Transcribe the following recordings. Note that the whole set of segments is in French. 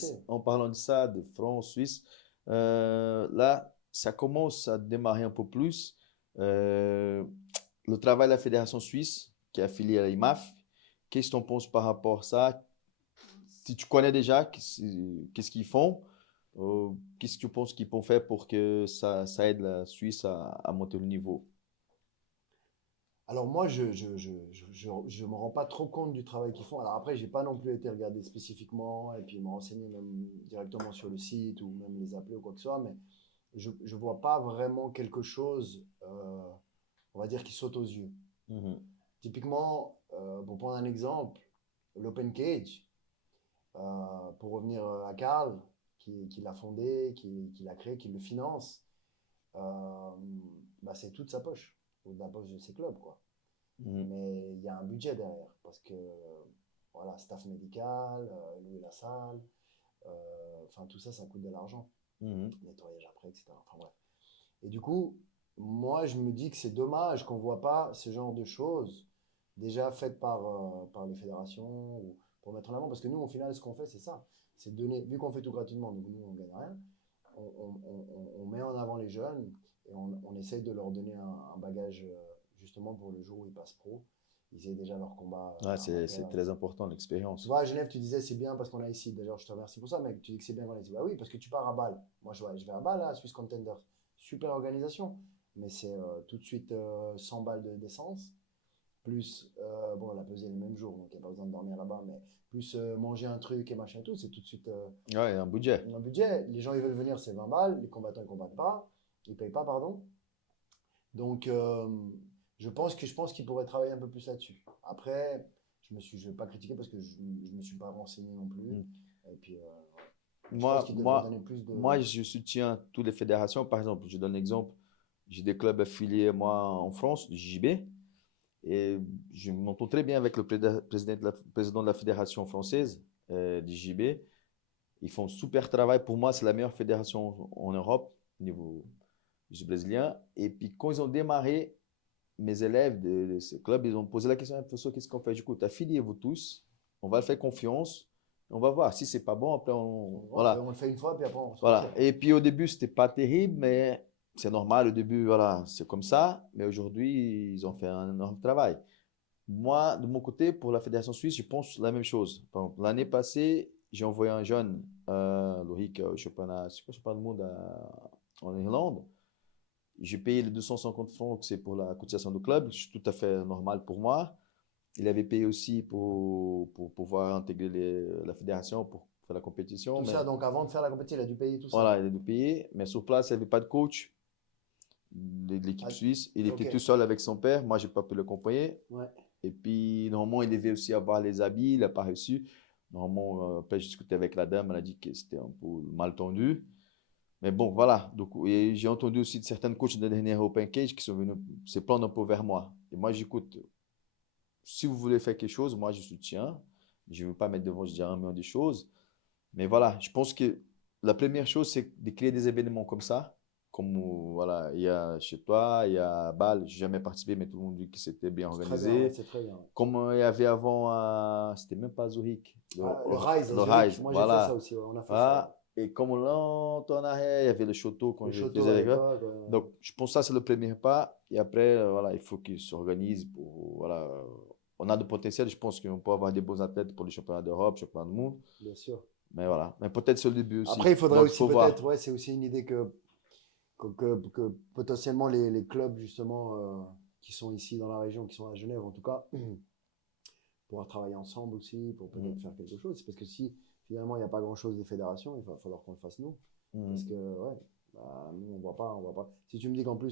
passer. en parlant de ça, de France, Suisse, là, ça commence à démarrer un peu plus. Euh, le travail de la Fédération suisse, qui est affiliée à l'IMAF, qu'est-ce que tu en penses par rapport à ça? Si tu connais déjà, qu'est-ce qu'ils font? Qu'est-ce que tu penses qu'ils peuvent faire pour que ça aide la Suisse à monter le niveau? Alors moi, je me rends pas trop compte du travail qu'ils font. Alors après, j'ai pas non plus été regarder spécifiquement et puis me renseigner même directement sur le site ou même les appeler ou quoi que ce soit, mais je vois pas vraiment quelque chose, on va dire, qui saute aux yeux. Mhm. Typiquement, pour prendre un exemple, l'Open Cage, pour revenir à Karl, qui l'a fondé, qui l'a créé, qui le finance, euh, bah, c'est toute sa poche, ou de la poche de ses clubs, quoi. Mhm. Mais il y a un budget derrière, parce que, voilà, staff médical, louer la salle, enfin tout ça, ça coûte de l'argent. Mhm. Nettoyage après, etc. Enfin bref. Et du coup, moi, je me dis que c'est dommage qu'on ne voit pas ce genre de choses déjà faites par les fédérations ou pour mettre en avant. Parce que nous, au final, ce qu'on fait, c'est ça. C'est donner, vu qu'on fait tout gratuitement, donc nous, on ne gagne rien, on met en avant les jeunes et on essaye de leur donner un bagage justement pour le jour où ils passent pro. Ils aient déjà leur combat Ouais, à c'est faire. très important, Tu l'expérience. vois, à Genève, tu disais c'est bien parce qu'on a ici. D'ailleurs, je te remercie pour ça, mec. Tu dis que c'est bien qu'on a ici. Bah oui, parce que tu pars à Bâle. Moi, je vais à Bâle, à Swiss Contenders. Super organisation. Mais c'est tout de suite 100 balles d'essence. Plus, bon, la pesée le même jour, donc il n'y a pas besoin de dormir là-bas. Mais plus manger un truc et machin et tout, c'est tout de suite Ouais, un budget. un budget. Les gens, ils veulent venir, c'est 20 balles. Les combattants, ils combattent pas. Ils payent pas, pardon. Donc, je pense qu'ils pourraient travailler un peu plus là-dessus. Après, je vais pas critiquer parce que je me suis pas renseigné non plus. Mm. Et puis, mais je pense Moi, qu'ils devraient moi, donner plus de. moi, je soutiens toutes les fédérations. Par exemple, je donne l'exemple. J'ai des clubs affiliés, moi, en France, du JB. Et je m'entends très bien avec le président de la fédération française, du JB. Ils font un super travail. Pour moi, c'est la meilleure fédération en Europe, au niveau du brésilien. Et puis, quand ils ont démarré, mes élèves de ce club, ils ont posé la question, professeur, qu'est-ce qu'on fait? Du coup, affiliez-vous tous, on va faire confiance, on va voir. Si c'est pas bon, après, On voilà. le fait une fois, puis après, on se Voilà. retire. Et puis, au début, c'était pas terrible, mais c'est normal. Au début, voilà, c'est comme ça. Mais aujourd'hui, ils ont fait un énorme travail. Moi, de mon côté, pour la Fédération suisse, je pense la même chose. Par exemple, l'année passée, j'ai envoyé un jeune, Loïc, au championnat, c'est quoi, championnat du monde en Irlande. J'ai payé les 250 francs, que c'est pour la cotisation du club, c'est tout à fait normal pour moi. Il avait payé aussi pour pouvoir intégrer la fédération, pour faire la compétition. Tout ça, Mais donc avant de faire la compétition, il a dû payer tout ça. voilà, il a dû payer. Mais sur place, il n'y avait pas de coach de l'équipe Ah, suisse. Il ok. était tout seul avec son père. Moi, j'ai pas pu l'accompagner. Ouais. Et puis, normalement, il devait aussi avoir les habits. Il n'a pas reçu. Normalement, après, j'ai discuté avec la dame. Elle a dit que c'était un peu mal tendu. Mais bon, voilà. Donc, et j'ai entendu aussi de certaines coachs de la dernière Open Cage qui sont venus se prendre un peu vers moi. Et moi, j'écoute. Si vous voulez faire quelque chose, moi, je soutiens. Je ne veux pas mettre devant, je dirais un million de choses. Mais voilà, je pense que la première chose, c'est de créer des événements comme ça. Comme voilà, il y a chez toi, il y a Bâle, je n'ai jamais participé, mais tout le monde dit que c'était bien C'est très bien, ouais, organisé. c'est très bien. Ouais. Comme il y avait avant, c'était même pas Zurich, Ah, le Rise à le Zurich, Rise, moi j'ai fait ça voilà. aussi, ouais, on a fait ça. Ouais. Voilà. Et comme longtemps en arrière, il y avait le château quand Le je Château faisais à les gars. l'époque. Donc, je pense que ça, c'est le premier pas. Et après, voilà, il faut qu'ils s'organisent pour, voilà. On a de potentiel, je pense qu'on peut avoir des bons athlètes pour les championnats d'Europe, championnats du monde. Bien sûr. Mais voilà. Mais peut-être c'est le début Après, il aussi. faudrait Donc, il aussi faut peut-être, voir. ouais, c'est aussi une idée que potentiellement les clubs justement qui sont ici dans la région, qui sont à Genève en tout cas, pouvoir travailler ensemble aussi pour peut-être Mhm. faire quelque chose. C'est parce que si finalement il n'y a pas grand-chose des fédérations, il va falloir qu'on le fasse nous. Parce que Mhm. ouais, bah, nous on voit pas. Si tu me dis qu'en plus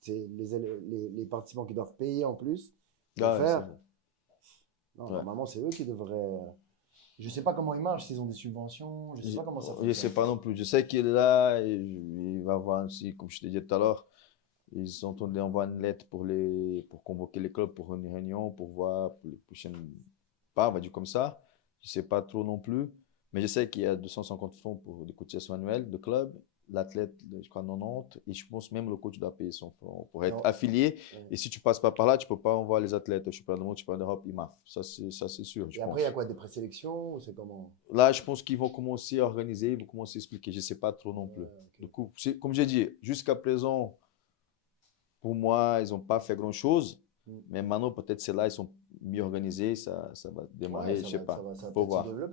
c'est les participants qui doivent payer en plus de le Ah ouais, c'est faire, vrai. non, Ouais. normalement c'est eux qui devraient. Je sais pas comment ils marchent, s'ils ont des subventions, je sais Je pas comment ça ne sais fonctionne. pas non plus. Je sais qu'il est là et il va voir aussi, comme je te disais tout à l'heure, ils ont envoyé une lettre pour convoquer les clubs pour une réunion, pour voir pour les prochaines pas, on va dire comme ça. Je sais pas trop non plus. Mais je sais qu'il y a 250 francs pour des cotisations annuelles de club. L'athlète, je crois, 90. Et je pense même le coach doit payer 100 francs pour être Non. affilié. Ouais. Et si tu passes pas par là, tu peux pas envoyer les athlètes au championnat du monde, championnat d'Europe, IMAF. Ça, c'est sûr, je Et pense. après, il y a quoi, des présélections ou c'est comment? Là, je pense qu'ils vont commencer à organiser, ils vont commencer à expliquer. Je sais pas trop non plus. Ok. Du coup, comme j'ai dit, jusqu'à présent, pour moi, ils n'ont pas fait grand-chose. Mm. Mais maintenant, peut-être c'est là, ils sont mieux organisés, ça va Ouais, démarrer, je sais pas. ça va Faut peut-être se voir. développer.